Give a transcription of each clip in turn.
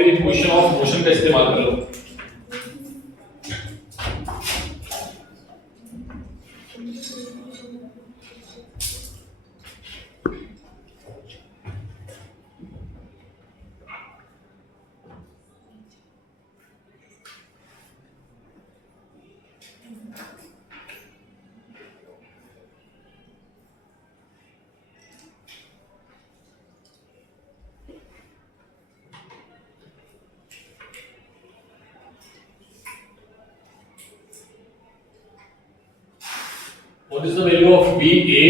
फिर equation of motion का इस्तेमाल कर लो। What is the value of VA?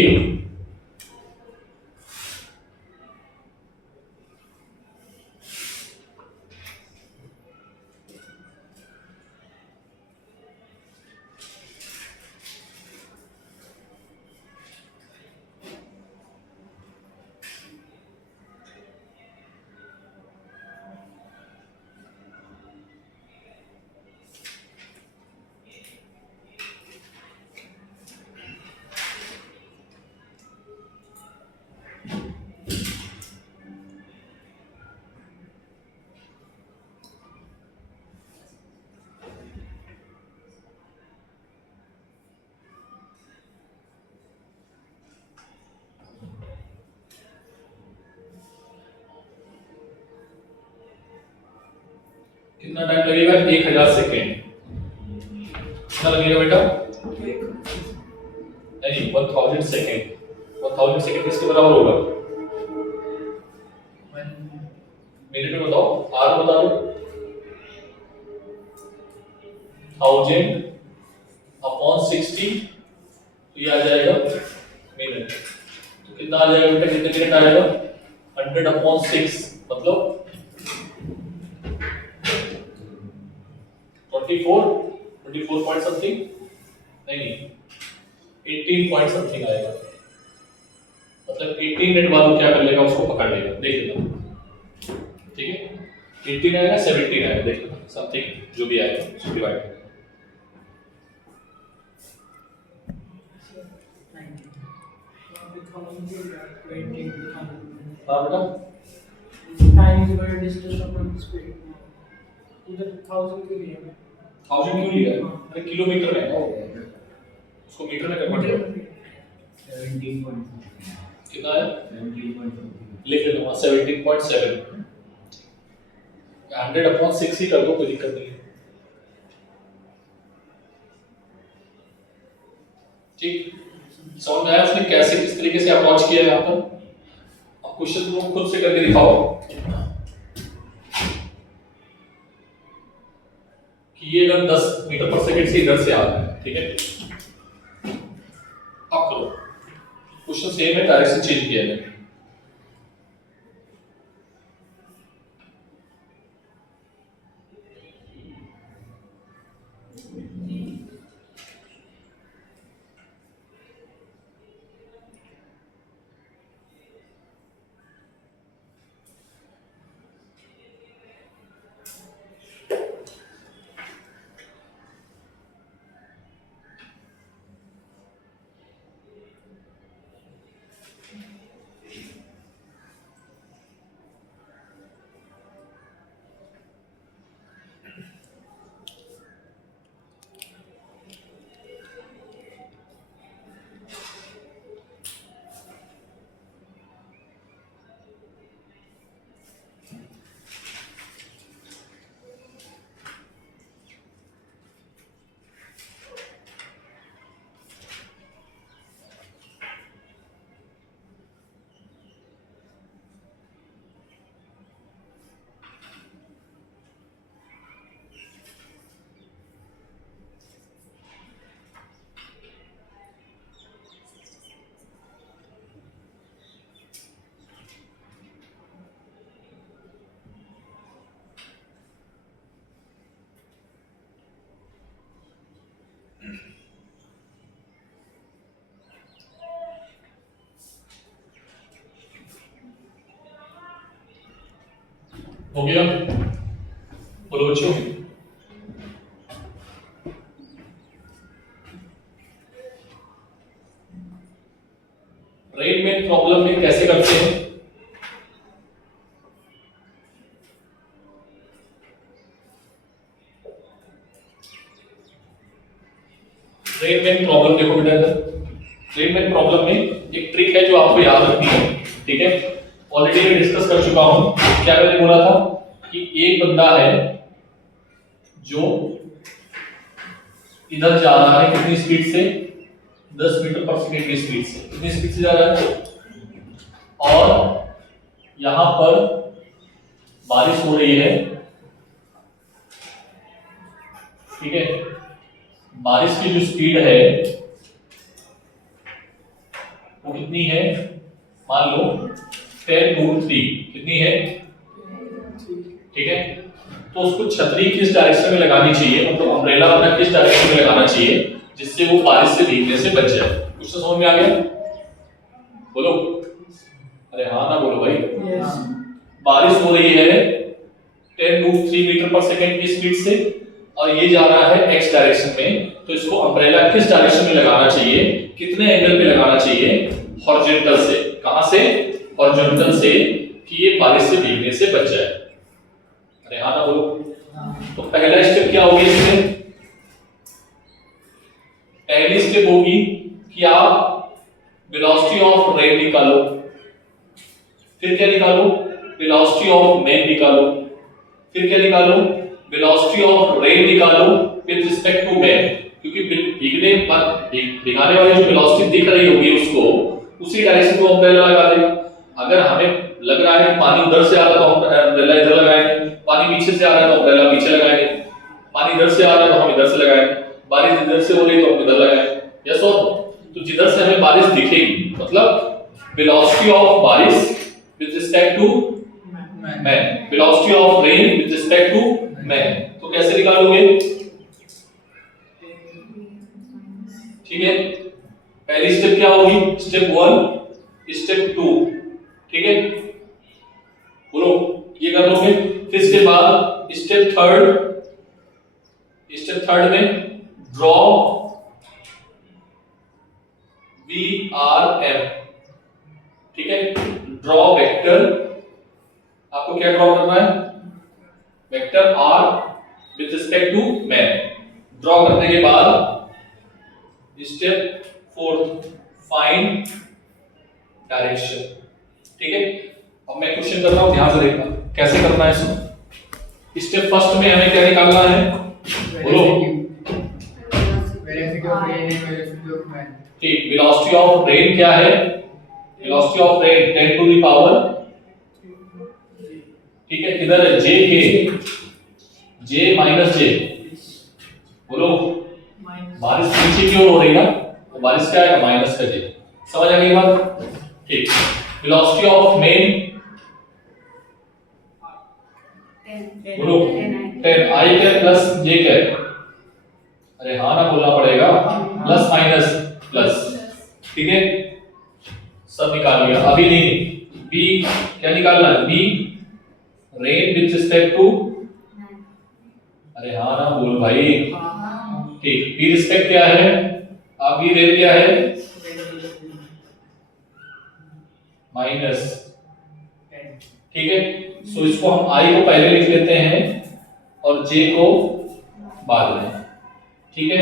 कितना टाइम लगेगा? 1000 सेकेंड। कितना लगेगा बेटा? नहीं, 1000 सेकेंड। 1000 सेकेंड किसके बराबर होगा? मिनट में बताओ, आर बता दो। 1000 अपॉन 60 तो ये आ जाएगा मिनट। तो कितना आ जाएगा बेटा? कितने मिनट आ जाएगा? 100 अपॉन 6 मतलब 24 पॉइंट समथिंग, नहीं 18 पॉइंट समथिंग आएगा। मतलब 18 मिनट बाद वो क्या कर लेगा? उसको पकड़ लेगा। देख लेना, ठीक है? 18 आएगा, 17 आएगा, देख लेना, समथिंग जो भी आएगा उसको डिवाइड। हाँ बेटा, time divide distance upon speed. इधर 1000 के लिए 1000 क्यों लिया है? अरे किलोमीटर में है, उसको मीटर में कन्वर्ट करो। 17. कितना है? 17. लिख लेना वहाँ 17.7। 100 अपॉन 6 ही कर दो, कोई दिक्कत नहीं है। ठीक, समझ में आया उसने कैसे किस तरीके से अप्रोच किया है यहाँ पर? अब क्वेश्चन तुम लोग खुद से करके दिखाओ कि ये अगर 10 मीटर पर सेकंड से इधर से आ रहा है, ठीक है? अब करो, क्वेश्चन सेम है, डायरेक्शन चेंज किया है। हो गया? बोलो बच्चों। रेट में प्रॉब्लम में कैसे करते हैं? रेनमैन प्रॉब्लम देखो बेटा इधर। रेनमैन प्रॉब्लम में एक ट्रिक है जो आपको याद रखनी है, ठीक है। ऑलरेडी मैं डिस्कस कर चुका हूं। क्या मैंने बोला था कि एक बंदा है जो इधर जा रहा है कितनी स्पीड से, 10 मीटर पर सेकंड की स्पीड से। कितनी स्पीड से जा रहा है, और यहां पर बारिश हो रही है, ठीक है। बारिश की जो स्पीड है वो कितनी है, मान लो 10√3 कितनी है, ठीक है। तो उसको छतरी किस डायरेक्शन में लगानी चाहिए, मतलब अम्ब्रेला अपना किस डायरेक्शन में लगाना चाहिए जिससे वो बारिश से भीगने से बच जाए। कुछ तो समझ में आ गया, बोलो। अरे हाँ ना बोलो भाई। Yes. बारिश हो रही है 10√3 मीटर पर सेकंड की स्पीड से, और ये जा रहा है x डायरेक्शन में। तो इसको अम्ब्रेला किस डायरेक्शन में लगाना चाहिए, कितने एंगल पे लगाना चाहिए, हॉरिजॉन्टल से। कहां से, हॉरिजॉन्टल से, कि ये बारिश से भीगने से बच जाए। अरे हाँ ना बोलो। तो पहला स्टेप क्या होगी इसमें, पहली स्टेप होगी कि आप वेलोसिटी ऑफ रेन निकालो, फिर क्या निकालो, वेलोसिटी ऑफ मैन निकालो, फिर क्या निकालो, वेलोसिटी ऑफ रेन निकालो विद रिस्पेक्ट टू मैन। क्योंकि भिगाने वाली जो वेलोसिटी दिख रही होगी उसको उसी डायरेक्शन को अम्ब्रेला लगा देगा। अगर हमें लग रहा है कि पानी उधर से आ रहा है तो हम अम्ब्रेला इधर लगाएंगे, पानी पीछे से आ रहा है तो अम्ब्रेला पीछे लगाएंगे, पानी इधर से आ रहा है तो हम इधर से लगाएंगे, बारिश इधर से हो रही है तो हम इधर लगाएंगे। यस और नो। तो जिधर से हमें बारिश दिखेगी, मतलब वेलोसिटी ऑफ बारिश with respect to man, velocity of rain with respect to man. तो कैसे निकालोगे, ठीक है। पहली स्टेप क्या होगी, स्टेप 1, स्टेप 2, ठीक है, बोलो। ये कर लोगे। फिर इसके बाद स्टेप थर्ड में ड्रॉ VRM, ठीक है। ड्रॉ वेक्टर, आपको क्या ड्रॉ करना है, vector R with respect to man. Draw करने के बाद स्टेप 4, फाइंड डायरेक्शन, ठीक है। अब मैं क्वेश्चन कर रहा हूं, ध्यान से देखना कैसे करना है इसको। स्टेप फर्स्ट में हमें क्या निकालना है, बोलो। ठीक, वेलोसिटी ऑफ रेन क्या है, velocity of rain 10 to the power, ठीक है। किधर है, J माइनस J, बोलो। बारिश नीचे की ओर हो रही है ना, तो बारिश क्या आएगा, माइनस का J। समझ आ गई बात, ठीक। वेलोसिटी ऑफ मेन, बोलो 10, I क्या प्लस J क्या, अरे हाँ ना बोलना पड़ेगा, प्लस माइनस प्लस, ठीक है। सब निकाल लिया, अभी नहीं। B क्या निकालना है, B rain with respect to, अरे हाँ ना बोल भाई, ठीक। B रिस्पेक्ट क्या है, अब B रेन क्या है, माइनस, ठीक है। सो इसको हम I को पहले लिख लेते हैं और J को बाद में, ठीक है।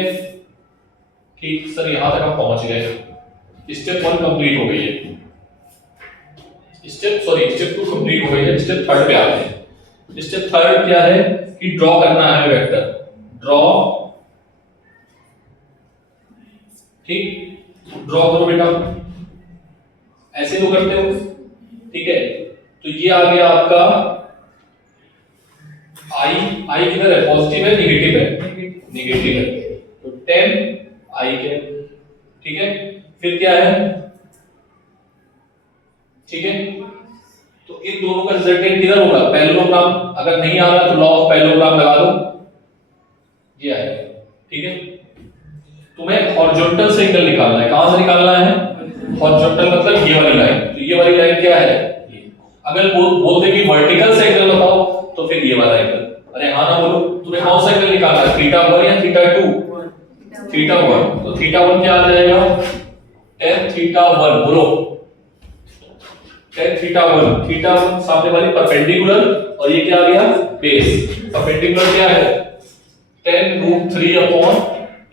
ठीक सर, यहां तक हम पहुंच गए। स्टेप 1 कंप्लीट हो गई है, स्टेप 2 कंप्लीट हो गई है। स्टेप 3 पे आते हैं। स्टेप 3 क्या है कि ड्रॉ करना है वेक्टर, ड्रॉ, ठीक। ड्रॉ करो बेटा, ऐसे तो करते हो, ठीक है। तो ये आ गया आपका I किधर है, पॉजिटिव है नेगेटिव है, नेगेटिव है, तो 10 I के, ठीक है। फिर क्या है, ठीक है। तो इन दोनों का रिजल्टेंट किधर होगा, पैरेललोग्राम। अगर नहीं आ रहा तो लॉ ऑफ पैरेललोग्राम लगा दो, ये आएगा, ठीक है। तुम्हें हॉरिजॉन्टल से एंगल निकालना है। कहां से निकालना है, हॉरिजॉन्टल मतलब ये वाली लाइन। तो ये वाली लाइन क्या है, अगर बोलते कि वर्टिकल से एंगल बताओ तो फिर ये वाला एंगल। अरे हाँ ना बोलो, तुम्हें कौन सा एंगल निकालना है, θ1 या θ2, θ1। तो θ1 क्या आ जाएगा, tan θ1, बोलो tan θ1। θ1 सामने वाली परपेंडिकुलर, और ये क्या आ गया, बेस। परपेंडिकुलर क्या है, tan √3 अपॉन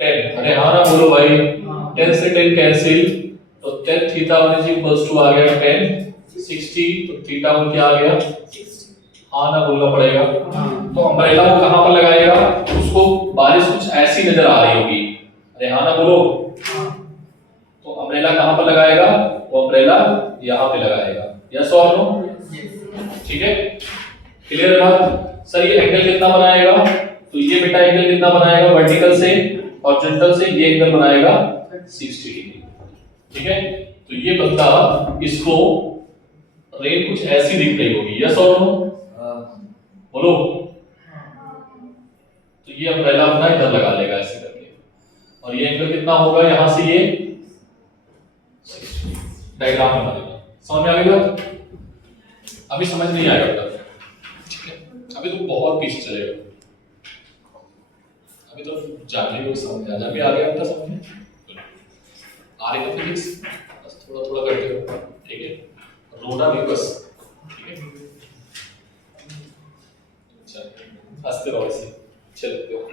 10। अरे हाँ ना बोलो भाई, हाँ। 10 से 10 कैंसिल, तो 10 थीटा 1 इज इक्वल्स टू आ गया 10 60, तो थीटा 1 क्या आ गया? हाँ ना बोलना पड़ेगा। हाँ। तो अम्ब्रेला को कहाँ पर लगाएगा? उसको बारिश कुछ ऐसी नजर आ रही होगी। अरे हाँ ना बोलो। हाँ। तो अम्ब्रेला कहाँ पर लगाएगा? वो अम्ब्रेला यहाँ पे लगाएगा। यस और नो? ठीक है, क्लियर है बात? सर ये एंगल कितना बनाएगा? तो ये बेटा एंगल कितना बनाएगा? वर्टिकल से हॉरिजॉन्टल से ये एंगल बनाएगा 60 डिग्री। ठीक है, तो ये बंदा, इसको रेन कुछ ऐसी दिख रही होगी। यस और नो? बोलो। तो ये अम्ब्रेला अपना इधर लगा लेगा ऐसे करके, और ये एंगल कितना होगा यहाँ से? ये डायग्राम बना देगा। समझ में आ गई बात? अभी समझ नहीं आएगा बेटा, ठीक है, अभी तो बहुत पीछे चलेगा, अभी तो जानने को समझ आ जाए। आ गया बेटा समझ में? आ रही है फिजिक्स, बस थोड़ा थोड़ा करते हो, ठीक है, रोना भी बस, ठीक है। हंसते रहो ऐसे, चलते हो,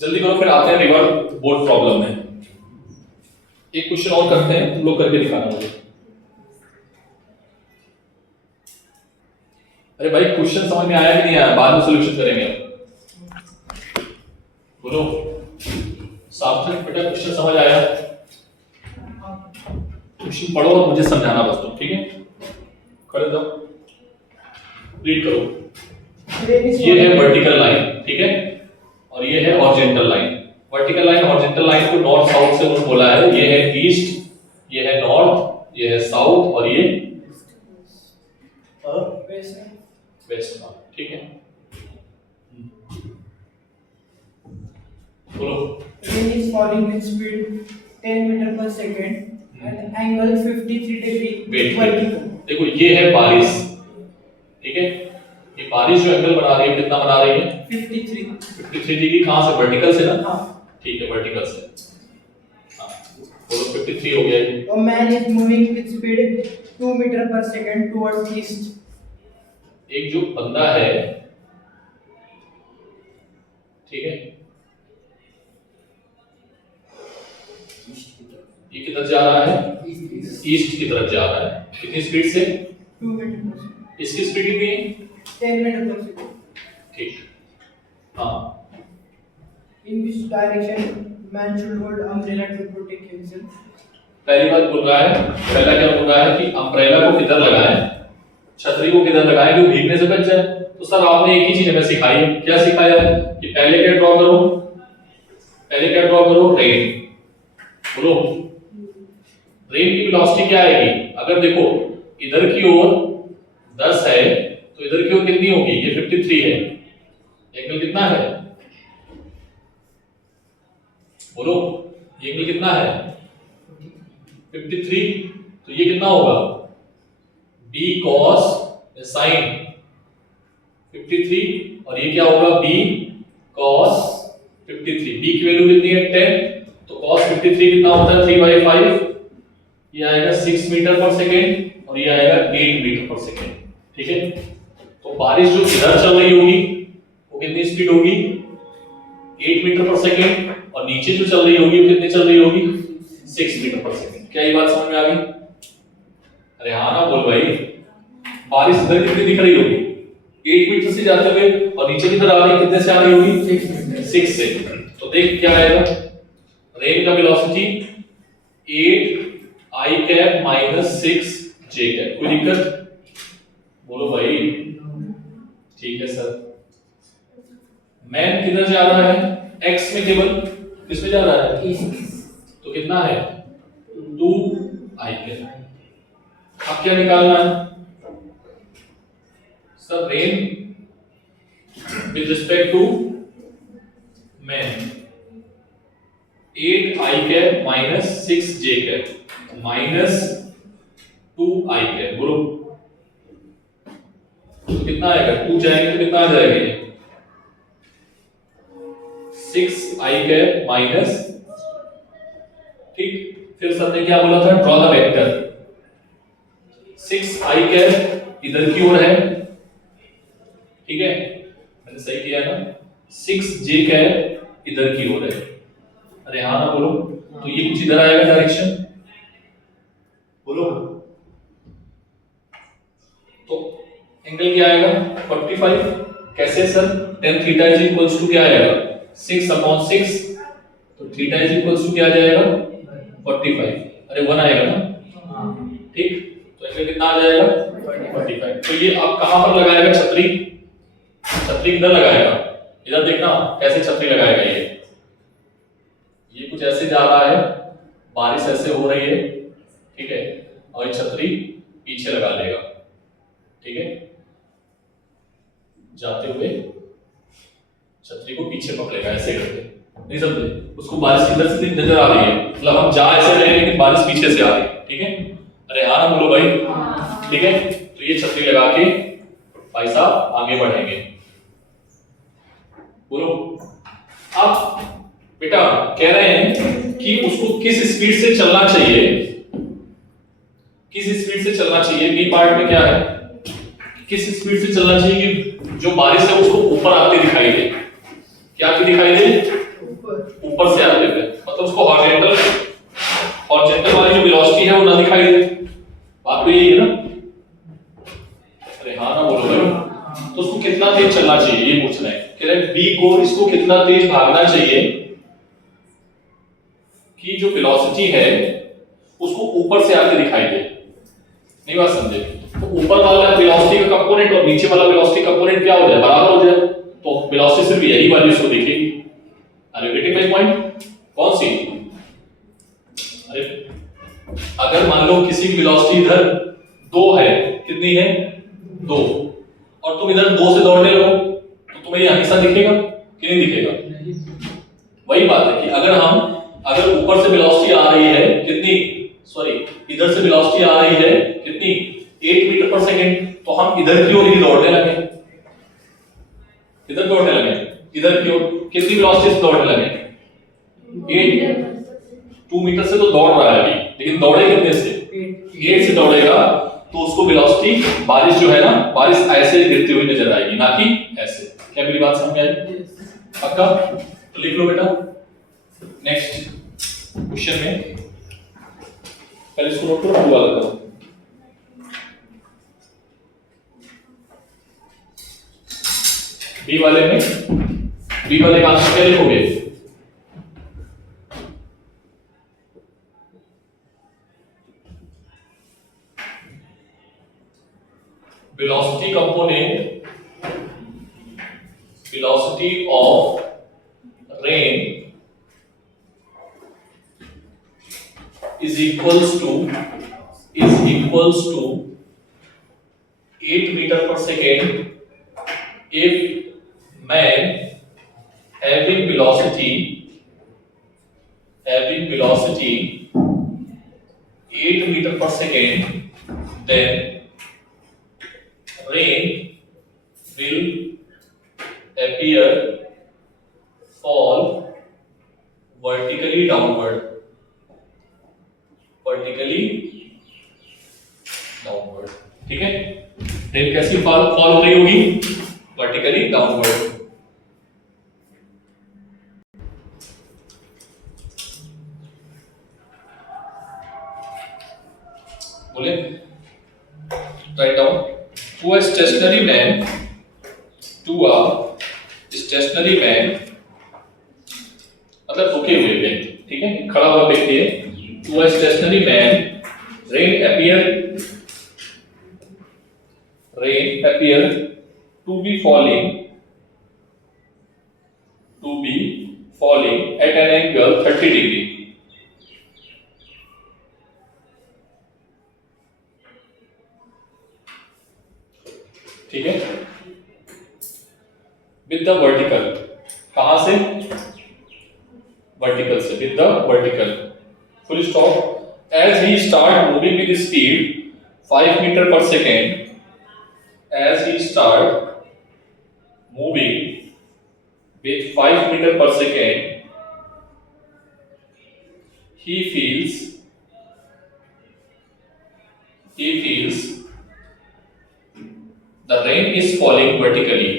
जल्दी करो, फिर आते हैं रिवर्स बोर्ड प्रॉब्लम में। एक क्वेश्चन और करते हैं, तुम लोग करके दिखाना मुझे। अरे भाई क्वेश्चन समझ में आया कि नहीं आया? बाद में सॉल्यूशन करेंगे। बोलो सार्थक बेटा, क्वेश्चन समझ आया? क्वेश्चन पढ़ो और मुझे समझाना बस तुम, ठीक है? कर दो, रीड करो। ये है वर्टिकल लाइन, ठीक है, और ये है horizontal line. Vertical line horizontal line को नॉर्थ साउथ से उन्होंने बोला है। ये है ईस्ट, ये है नॉर्थ, ये है साउथ, और ये वेस्ट, ठीक है। बोलो। Rain is falling with speed 10 meter per second and angle 53 degree with vertical. देखो, ये है बारिश, ठीक है, ये बारिश जो एंगल बना रही है कितना बना रही है? 53 डिग्री। कहां से? वर्टिकल से ना? हाँ। ठीक है, वर्टिकल से। हाँ, बोलो 53 हो गया ये। A man is moving with speed 2 meter per second towards east. एक जो बंदा है, ठीक है, ये किधर जा रहा है? ईस्ट की तरफ जा रहा है। कितनी स्पीड से? 2 meter per second. इसकी स्पीड कितनी है? 10 meter per second. ठीक, हाँ। In which direction man should hold umbrella to protect himself? पहली बात बोल रहा है, पहला क्या बोल रहा है कि अम्ब्रेला को किधर लगाएं, छतरी को किधर लगाएं कि भीगने से बच जाए। तो सर आपने एक ही चीज हमें सिखाई है। क्या सिखाया है? कि पहले क्या ड्रॉ करो? पहले क्या ड्रॉ करो? रेन। बोलो, रेन की वेलोसिटी क्या आएगी? अगर देखो इधर की ओर 10 है तो इधर की ओर कितनी होगी? ये 53 है, एंगल कितना है? बोलो, ये एंगल कितना है? 53। तो ये कितना होगा? b cos sin 53, और ये क्या होगा? b cos 53। b की वैल्यू कितनी है? 10। तो cos 53 कितना होता है? 3/5। ये आएगा 6 मीटर पर सेकेंड, और ये आएगा 8 मीटर पर सेकेंड, ठीक है। तो बारिश जो इधर चल रही होगी वो कितनी स्पीड होगी? 8 मीटर पर सेकेंड, और नीचे जो चल रही होगी वो कितनी चल रही होगी? 6 मीटर पर सेकेंड। क्या ये बात समझ में आ गई? अरे हाँ ना बोल भाई, बारिश इधर कितनी दिख रही होगी? 8 मीटर से जाते हुए, और नीचे किधर आ रही, कितने से आ रही होगी? 6 से। तो देख क्या आएगा? रेन का velocity 8 i cap minus 6 j cap. कोई दिक्कत? बोलो भाई। ठीक है सर। मैन किधर जा रहा है? x में, केवल किस में जा रहा है? तो कितना है? 2 i कैप। अब क्या निकालना है? Sir rain with respect to man 8 i cap minus 6 j cap minus 2 i cap. बोलो तो कितना आएगा? 2 जाएंगे तो कितना आ जाएगा? ये 6 i कैप माइनस, ठीक। फिर सर ने क्या बोला था? Draw the vector. 6 i cap इधर की ओर है, ठीक है, मैंने सही किया ना? 6 j कैप इधर की ओर है। अरे हाँ ना बोलो, तो ये कुछ इधर आएगा डायरेक्शन, बोलो। तो एंगल क्या आएगा 45। कैसे sir? tan theta is equals to क्या आएगा 6/6, तो थीटा इज इक्वल्स टू क्या आ जाएगा 45। अरे 1 आएगा ना, ठीक। तो एंगल कितना आ जाएगा 45। तो ये आप कहां पर लगाएगा छतरी? छतरी किधर लगाएगा? इधर देखना कैसे छतरी लगाएगा। ये कुछ ऐसे जा रहा है, बारिश ऐसे हो रही है, ठीक है, और ये छतरी पीछे लगा लेगा, ठीक है। जाते हुए छतरी को पीछे पकड़ेगा ऐसे करके, नहीं समझे? उसको बारिश किधर से नजर आ रही है, मतलब हम जा ऐसे रहे हैं लेकिन बारिश पीछे से आ रही है, ठीक है। अरे हाँ ना बोलो भाई, ठीक है। तो ये छतरी लगा के भाई साहब आगे बढ़ेंगे, बोलो। अब बेटा कह रहे हैं कि उसको किस स्पीड से चलना चाहिए, किस स्पीड से चलना चाहिए। बी पार्ट में क्या है, किस स्पीड से चलना चाहिए कि जो बारिश है उसको ऊपर आते दिखाई दे। क्या आती दिखाई दे? ऊपर से आते हुए, मतलब उसको हॉरिजॉन्टल वाली जो वेलोसिटी है वो ना दिखाई दे। बात तो यही है ना? अरे हाँ ना बोलो भाई। तो उसको कितना तेज चलना चाहिए ये पूछ रहे हैं। कह रहे हैं बी को इसको कितना तेज भागना चाहिए कि जो वेलोसिटी है उसको ऊपर से आके दिखाई दे। नहीं बात समझे? तो ऊपर वाला वेलोसिटी का कंपोनेंट और नीचे वाला वेलोसिटी कंपोनेंट क्या हो जाए, बराबर हो जाए, तो वेलोसिटी सिर्फ यही वैल्यू इसको दिखेगी। Are you getting my point? कौन सी? अरे अगर मान लो किसी की वेलोसिटी इधर 2 है, कितनी है 2, और तुम इधर 2 से दौड़ने लगो तो तुम्हें ये हमेशा दिखेगा कि नहीं दिखेगा? वही बात है कि अगर ऊपर से वेलोसिटी आ रही है कितनी, सॉरी इधर से वेलोसिटी आ रही है कितनी 8 मीटर पर सेकंड, तो हम इधर की ओर ही दौड़ने लगे, इधर दौड़ने लगे, इधर की ओर कितनी वेलोसिटी से दौड़ने लगे 2 मीटर से तो दौड़ रहा है अभी, लेकिन दौड़े कितने से 8 से दौड़ेगा, तो उसको वेलोसिटी बारिश जो है ना, बारिश ऐसे गिरती हुई नजर आएगी ना कि ऐसे। क्या मेरी बात समझ में आई? पक्का? तो लिख लो बेटा नेक्स्ट क्वेश्चन में, पहले इसको नोट करो, पूरा करो। बी वाले का आंसर क्या लिखोगे? Velocity component, velocity of rain is equals to 8 meter per second if man having velocity 8 meter per second, then rain will appear fall vertically downward, ठीक है। रेन कैसी फॉल हो रही होगी? Vertically downward. बोले right down to a stationary man, मतलब रुके हुए व्यक्ति, ठीक है, खड़ा हुआ व्यक्ति है। To a stationary man rain appear to be falling at an angle 30 degree, ठीक है, विद द वर्टिकल। कहां से? वर्टिकल से, with the vertical, full stop. As he start moving with speed 5 metre पर second, as he start moving with 5 meter per second, he feels the rain is falling vertically,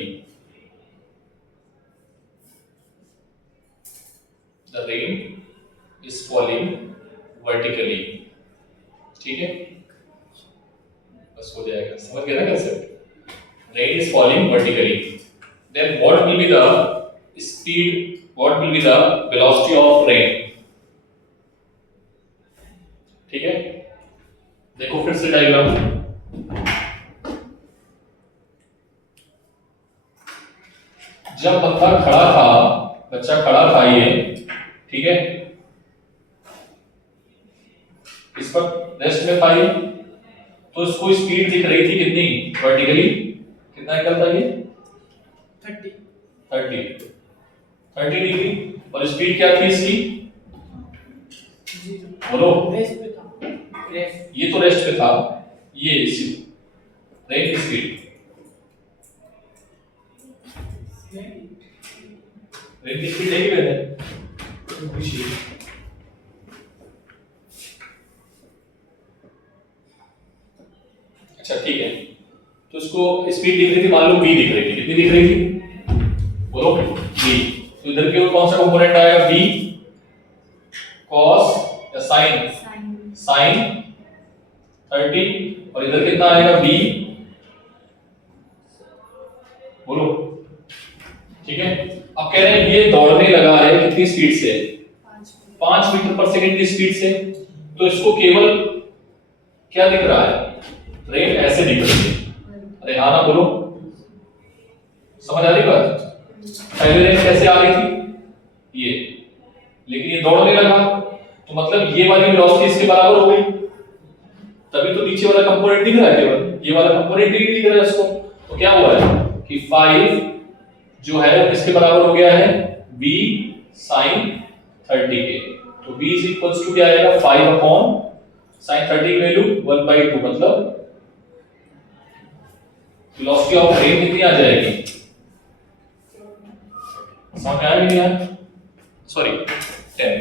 the rain is falling vertically. ठीक है, बस हो जाएगा, समझ गए ना concept. Rain is falling vertically, then what will be the speed, what will be the velocity of rain. ठीक है, देखो फिर से डायग्राम। जब बच्चा खड़ा था ये, ठीक है, इस पर रेस्ट में था ये, तो इसको स्पीड दिख रही थी कितनी वर्टिकली, कितना निकलता ये 30 डिग्री, और स्पीड क्या थी इसकी, बोलो, रेस्ट पे था, रेस्ट। ये तो रेस्ट पे था, ये रेन की स्पीड, रेन की स्पीड यही है। अच्छा ठीक है, तो इसको स्पीड दिख रही थी, मान लो v दिख रही थी, कितनी दिख रही थी, बोलो v। तो इधर की ओर कौन सा कंपोनेंट आएगा, v cos या sin 30, और इधर कितना आएगा v, बोलो। ठीक है, अब कह रहे हैं ये दौड़ने लगा है कितनी स्पीड से, 5 मीटर पर सेकंड की स्पीड से, तो इसको केवल क्या दिख रहा है, रेन ऐसे दिख रही है। अरे हाँ ना, बोलो, समझ आ रही बात। पहले रेन कैसे आ रही थी, ये, लेकिन ये दौड़ने लगा, तो मतलब ये वाली वेलोसिटी इसके बराबर हो गई, तभी तो नीचे वाला कंपोनेंट दिख रहा है, केवल ये वाला कंपोनेंट ही दिख रहा है इसको। तो क्या हुआ है कि 5 जो है इसके बराबर हो गया है v sin 30 के, तो v इज इक्वल्स टू क्या आएगा, 5 अपॉन sin 30 की वैल्यू 1/2, मतलब वेलोसिटी ऑफ रेन कितनी आ जाएगी, समझ में आया कि नहीं, sorry 10।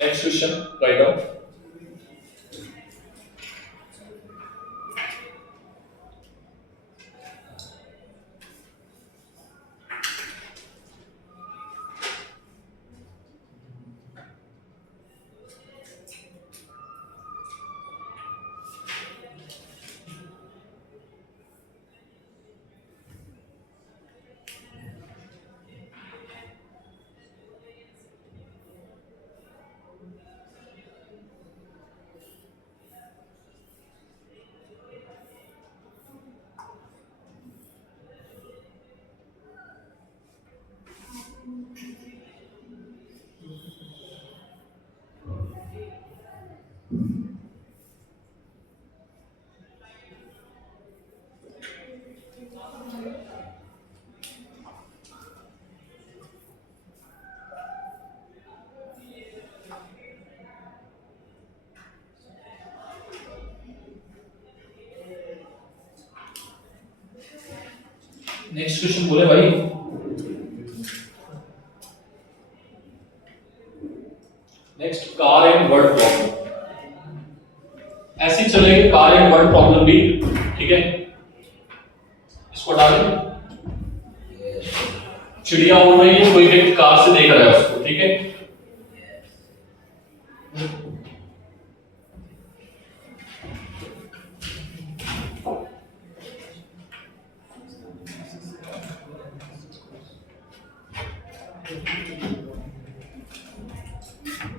Next question write down. Next question बोले भाई, next car and word problem, ऐसे चलेंगे कार एंड वर्ड प्रॉब्लम भी। ठीक है, इसको डालें, चिड़िया उड़ रही है, कोई व्यक्ति कार से देख रहा है उसको, ठीक है,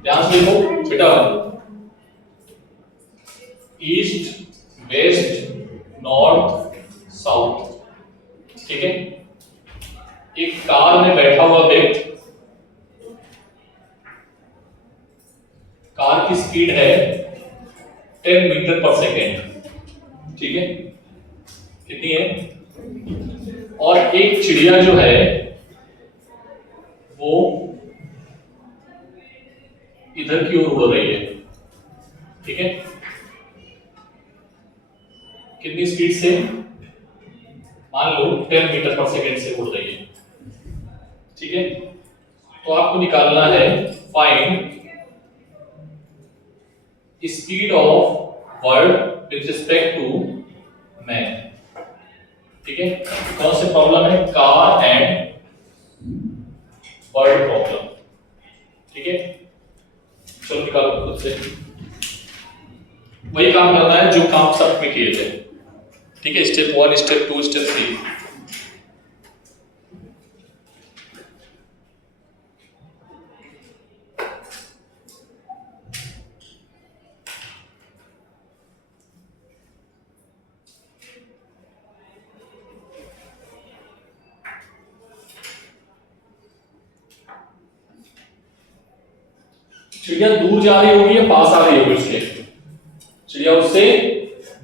ध्यान से देखो बेटा, ईस्ट वेस्ट नॉर्थ साउथ, ठीक है, एक कार में बैठा हुआ व्यक्ति, कार की स्पीड है 10 मीटर पर सेकेंड, ठीक है, कितनी है, और एक चिड़िया जो है वो इधर की ओर उड़ रही है, ठीक है, कितनी स्पीड से, मान लो 10 मीटर पर सेकेंड से उड़ रही है, ठीक है। तो आपको निकालना है find speed of bird with respect to man, ठीक है। कौन सी प्रॉब्लम है, कार एंड बर्ड प्रॉब्लम, ठीक है। ठीक है, चलो निकालो खुद से। वही काम करना है जो काम सब में किए थे, ठीक है, स्टेप 1 स्टेप 2 स्टेप 3। चिड़िया दूर जा रही होगी या पास आ रही होगी उसके? चिड़िया उससे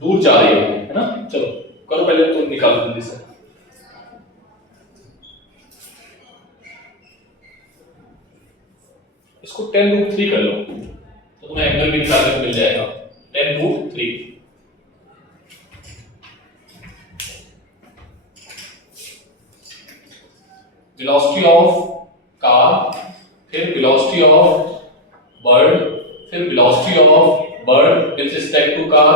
दूर जा रही होगी, है ना। चलो करो पहले, तुम निकालो जल्दी से। इसको 10√3 कर लो तो तुम्हें एंगल भी निकालने को मिल जाएगा। 10√3 वेलोसिटी ऑफ कार, फिर वेलोसिटी ऑफ बर्ड, फिर velocity of bird with respect to car,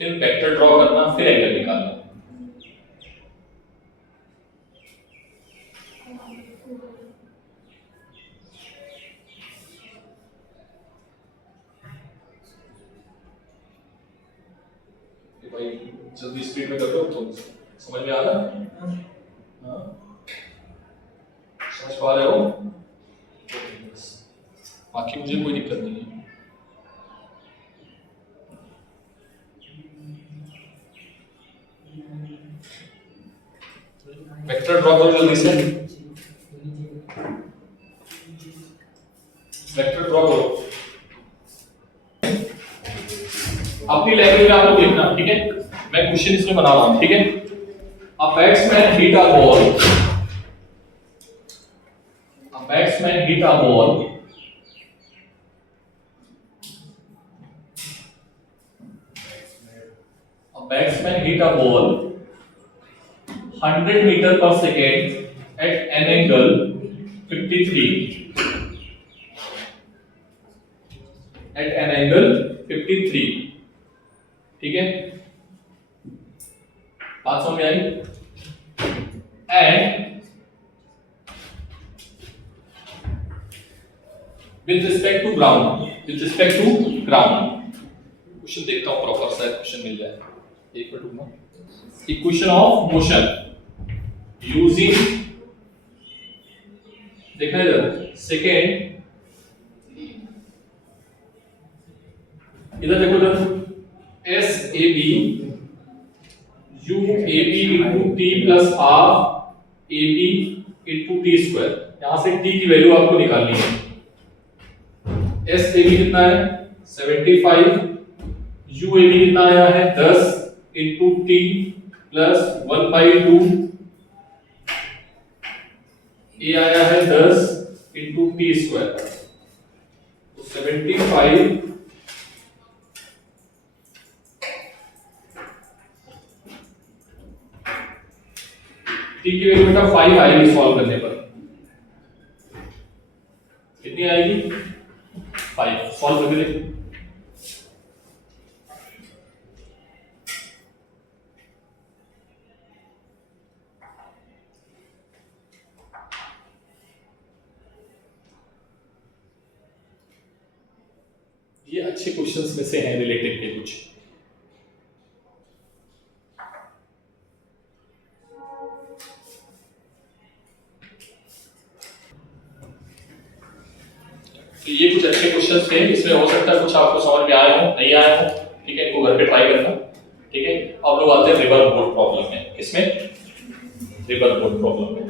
फिर वेक्टर ड्रॉ करना, फिर एंगल निकालना। भाई जल्दी स्पीड में कर दो, तुम समझ में आ रहा है? हाँ, समझ पा रहे हो? बाकी मुझे कोई दिक्कत नहीं है। वेक्टर ड्रॉ करो जल्दी से, वेक्टर ड्रॉ करो अपनी लैंग्वेज में। आपको देखना, ठीक है, मैं क्वेश्चन इसमें बना रहा हूं, ठीक है। A batsman hit a ball, a batsman hit a ball batsman hit a ball 100 meter per second at an angle 53 at an angle 53, ठीक है, बात समझ में आई? and with respect to ground, with respect to ground, question देखता हूं proper सा question मिल जाए। एक मिनट रुकना। इक्वेशन ऑफ मोशन यूजिंग, देखना इधर, सेकेंड, इधर देखो इधर, S A B U A B into T plus half A B into T square. यहां से टी की वैल्यू आपको निकालनी है। एस ए बी कितना है 75, यू ए बी कितना आया है 10 इंटू टी प्लस 1/2, ए आया है 10 इंटू टी स्क्वायर, तो 75 टी की वैल्यू बेटा 5 आएगी सॉल्व करने पर। कितनी आएगी 5, सॉल्व करके देखो। ये अच्छे क्वेश्चंस में से हैं रिलेटेड के कुछ। तो ये कुछ अच्छे क्वेश्चंस थे, इसमें हो सकता है कुछ आपको समझ में आया हो, नहीं आया हो, ठीक है, इनको घर पे ट्राई करना, ठीक है। अब लोग आते हैं रिवर बोर्ड प्रॉब्लम में। किसमें? रिवर बोर्ड प्रॉब्लम में।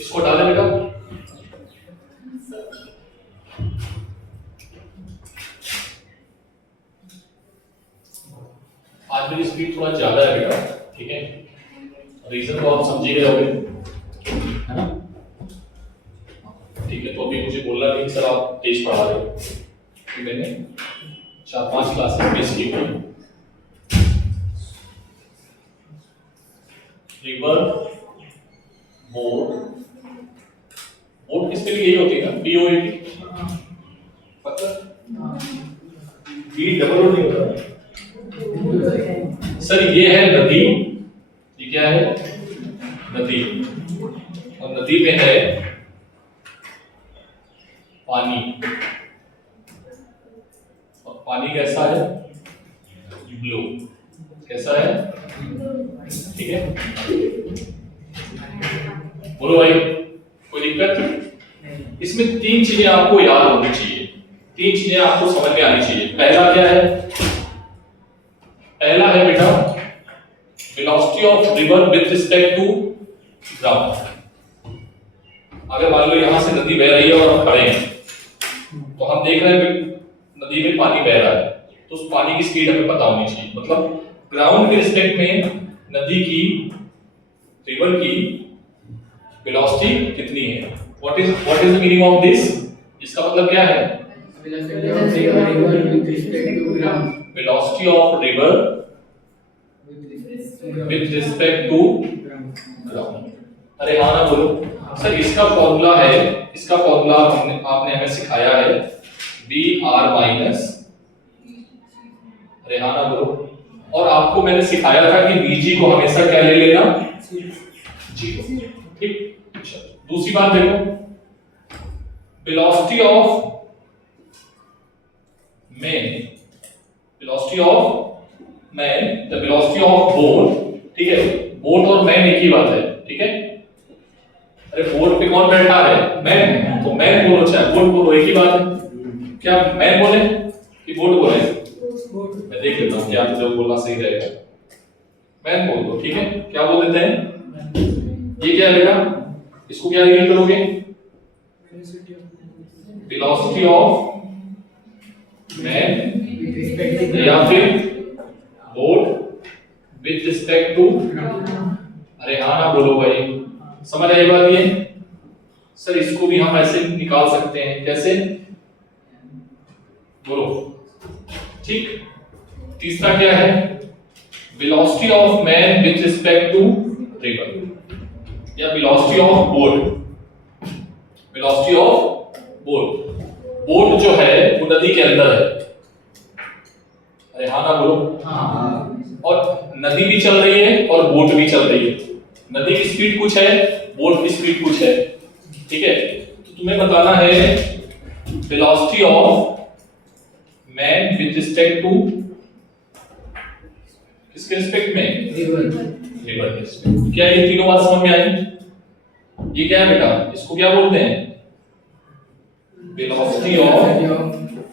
इसको डालें बेटा। आज मेरी स्पीड थोड़ा ज्यादा है बेटा, ठीक है, रीजन तो आप समझ ही गए होंगे, है ना? ठीक है, तो अभी मुझे बोलना नहीं सर आप तेज पढ़ा रहे हो, कि मैंने 4-5 क्लासेस मिस की हुई। रिवर बोट, बोट किसके लिए यही होती है ना, BOAT, पता बी डबल ओ नहीं होता सर। ये है नदी, ये क्या है? नदी, और नदी में है पानी, और पानी कैसा है? ब्लू, कैसा है? ठीक है, बोलो भाई, कोई दिक्कत? इसमें 3 चीजें आपको याद होनी चाहिए, 3 चीजें आपको समझ में आनी चाहिए। पहला क्या है? पहला है बेटा velocity of river with respect to ground. अगर मान लो यहां से नदी बह रही है और हम खड़े हैं, तो हम देख रहे हैं नदी में पानी बह रहा है, तो उस पानी की स्पीड हमें पता होनी चाहिए। मतलब ग्राउंड के रिस्पेक्ट में नदी की, रिवर की वेलोसिटी कितनी है? What is the meaning of this? इसका मतलब क्या है? Velocity of river with respect to ground. अरे हाँ ना बोलो सर। इसका फॉर्मूला है, इसका फॉर्मूला आपने हमें सिखाया है BR माइनस, अरे हाँ ना बोलो। और आपको मैंने सिखाया था कि BG को हमेशा क्या ले लेना? 0। ठीक। अच्छा, दूसरी बात देखो, velocity of man, velocity of man, the velocity of boat, ठीक है? बोट और मैन एक ही बात है, ठीक है? अरे बोट पे कौन बैठा है? मैन, तो मैन बोलो चाहे बोट बोलो, एक ही बात है। क्या मैन बोले कि बोट बोले? मैं देख लेता हूँ क्या मुझे बोलना सही रहेगा। मैन बोल दो, ठीक है? क्या बोल देते हैं? ये क्या रहेगा? इसको क्या रीड करोगे? वेलोसिटी ऑफ मैन या फिर बोट विद रिस्पेक्ट टू, अरे हाँ ना बोलो भाई, समझ आई बात ये? सर इसको भी हम ऐसे निकाल सकते हैं, कैसे? बोलो। ठीक। तीसरा क्या है? Velocity of man with respect to river, या velocity of boat, velocity of boat. Boat जो है वो नदी के अंदर है, अरे हाँ ना बोलो। और नदी भी चल रही है और बोट भी चल रही है। नदी की स्पीड कुछ है, बोट की स्पीड कुछ है, ठीक है? तो तुम्हें बताना है velocity of man with respect to, किसके रिस्पेक्ट में? रिवर के रिस्पेक्ट। क्या ये तीनों बात समझ में आई? ये क्या है बेटा? इसको क्या बोलते हैं? Velocity of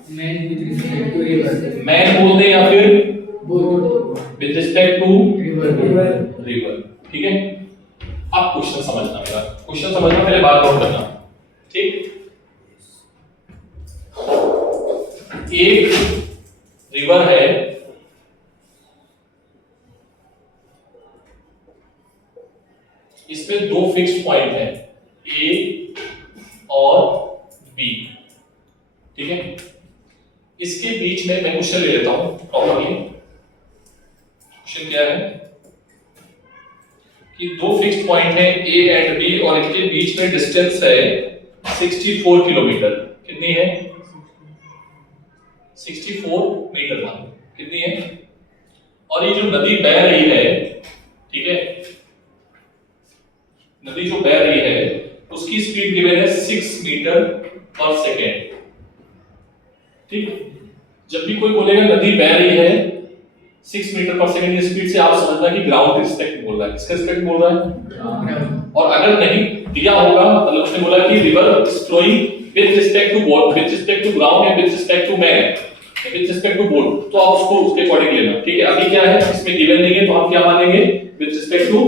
man with respect to river, man बोलते हैं या फिर boat with respect to river, ठीक है? अब क्वेश्चन समझना, मेरा क्वेश्चन समझना, पहले बात नोट करना, ठीक? एक रिवर है, इसमें 2 फिक्स्ड पॉइंट है, A और B, ठीक है? इसके बीच में मैं क्वेश्चन ले लेता हूं प्रॉपर्ली। क्वेश्चन क्या है कि 2 फिक्स्ड पॉइंट है A एंड B और इनके बीच में डिस्टेंस है 64 किलोमीटर। कितनी है? 64 मीटर मान, कितनी है? और ये जो नदी बह रही है, ठीक है, नदी जो बह रही है उसकी स्पीड गिवन है 6 मीटर पर सेकेंड, ठीक? जब भी कोई बोलेगा नदी बह रही है 6 मीटर पर सेकेंड की स्पीड से, आप समझना कि ग्राउंड के रिस्पेक्ट बोल रहा है। किसके रिस्पेक्ट बोल रहा है? और अगर नहीं दिया होगा, मतलब उसने बोला कि river is flowing with respect to boat, with respect to ground and with respect to man, with respect to boat, तो आप उसको उसके अकॉर्डिंग लेना, ठीक है? अभी क्या है, इसमें गिवन नहीं है, तो हम क्या मानेंगे? विद रिस्पेक्ट टू,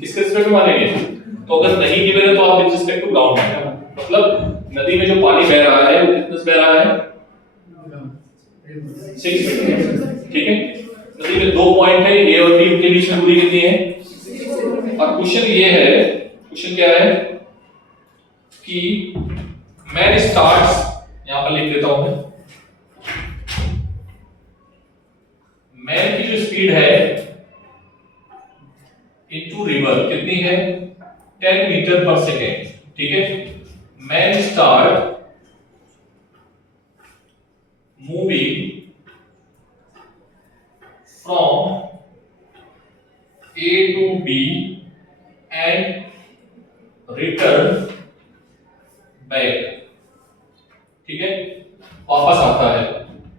किसके रिस्पेक्ट में मानेंगे? तो अगर नहीं गिवन है तो आप विद रिस्पेक्ट टू ग्राउंड मानेंगे। मतलब नदी में जो पानी बह रहा है वो कितना बह रहा है? 6 मीटर, ठीक है? नदी में 2 पॉइंट है, A और B के बीच में दूरी कितनी है? क्वेश्चन ये है, क्वेश्चन क्या है कि मैन स्टार्ट्स, यहां पर लिख देता हूं मैन की जो स्पीड है इनटू रिवर कितनी है 10 मीटर पर सेकेंड, ठीक है। Man start moving from A to B and return back, ठीक है, वापस आता है,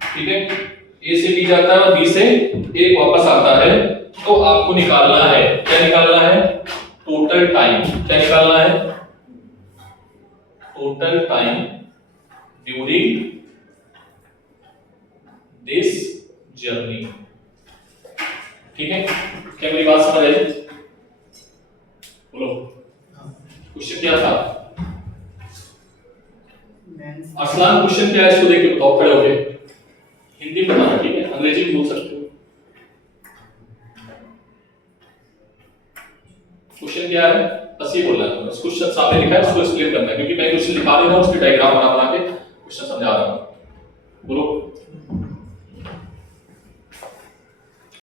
ठीक है। A से B जाता है और B से A वापस आता है, तो आपको निकालना है, क्या निकालना है, टोटल टाइम। क्या निकालना है, total time during this journey, ठीक है। क्या मेरी बात समझ आई? बोलो क्वेश्चन क्या था? असलान क्वेश्चन क्या है इसको देख के बताओ, खड़े होके हिंदी में बताना, ठीक है, अंग्रेजी में बोल सकते हो। क्वेश्चन क्या है बस ये बोलना है, बस क्वेश्चन सामने लिखा है उसको एक्सप्लेन करना है, क्योंकि मैं क्वेश्चन लिखा रहा हूं उसकी डायग्राम बना बना के क्वेश्चन समझा रहा हूं। बोलो